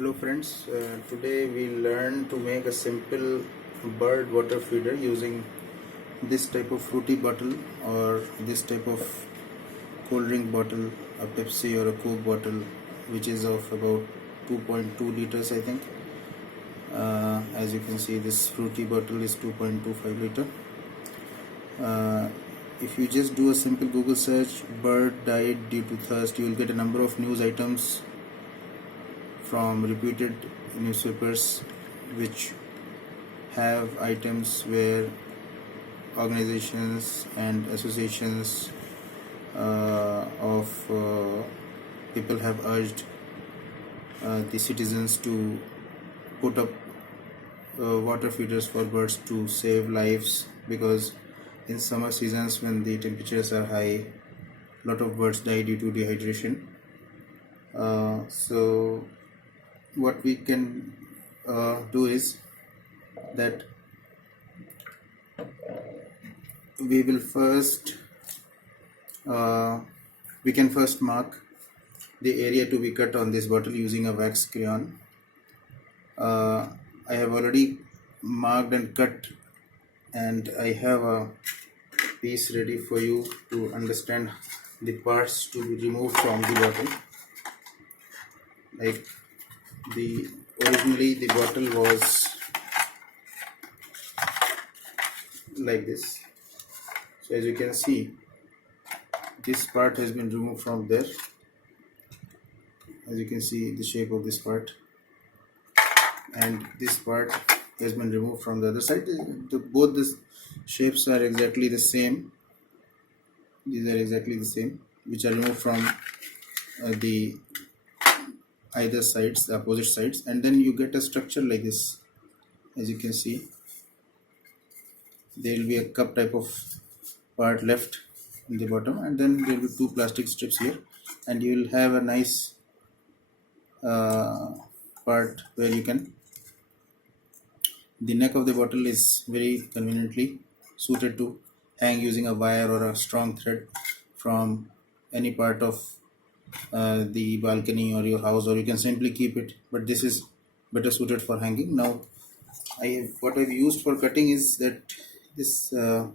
Hello friends, today we learn to make a simple bird water feeder using this type of fruity bottle or this type of cold drink bottle, a Pepsi or a Coke bottle, which is of about 2.2 liters I think. As you can see, this fruity bottle is 2.25 liter. If you just do a simple Google search, bird died due to thirst, you will get a number of news items from reputed newspapers which have items where organizations and associations of people have urged the citizens to put up water feeders for birds to save lives, because in summer seasons when the temperatures are high, a lot of birds die due to dehydration. So what we can do is that we will first we can first mark the area to be cut on this bottle using a wax crayon. I have already marked and cut, and I have a piece ready for you to understand the parts to be removed from the bottle. Like originally the bottle was like this. So as you can see, this part has been removed from there. As you can see, the shape of this part, and this part has been removed from the other side. Both the shapes are exactly the same. These are exactly the same, which are removed from the either sides, the opposite sides, and then you get a structure like this. As you can see, there will be a cup type of part left in the bottom, and then there will be two plastic strips here, and you will have a nice part where you can, the neck of the bottle is very conveniently suited to hang using a wire or a strong thread from any part of the balcony or your house, or you can simply keep it, but this is better suited for hanging. Now what I've used for cutting is that this a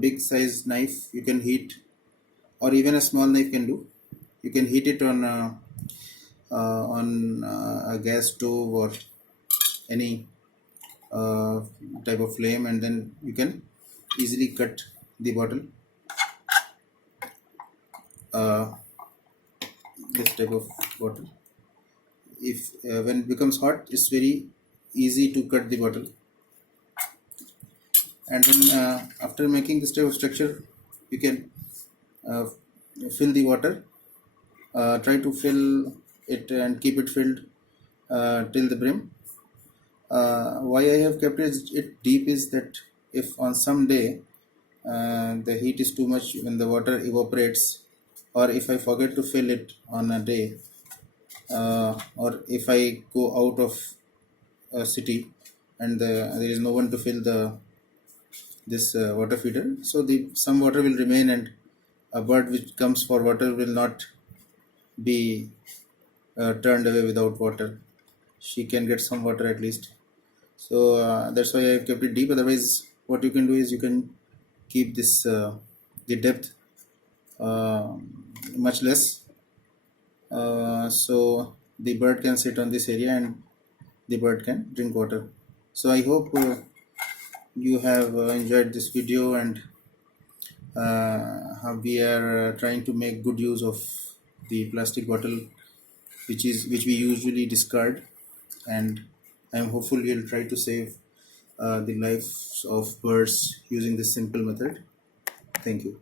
big size knife you can heat, or even a small knife can do. You can heat it on a gas stove or any type of flame, and then you can easily cut the bottle. This type of bottle, if when it becomes hot, it's very easy to cut the bottle. And then after making this type of structure, you can fill the water. Try to fill it and keep it filled till the brim. Why I have kept it deep is that if on some day the heat is too much when the water evaporates, or if I forget to fill it on a day, or if I go out of a city and there is no one to fill this water feeder, so some water will remain, and a bird which comes for water will not be turned away without water. She can get some water at least. So that's why I've kept it deep. Otherwise, what you can do is you can keep this the depth much less, so the bird can sit on this area and the bird can drink water. So I hope you have enjoyed this video, and how we are trying to make good use of the plastic bottle which we usually discard, and I am hopeful we will try to save the lives of birds using this simple method. Thank you.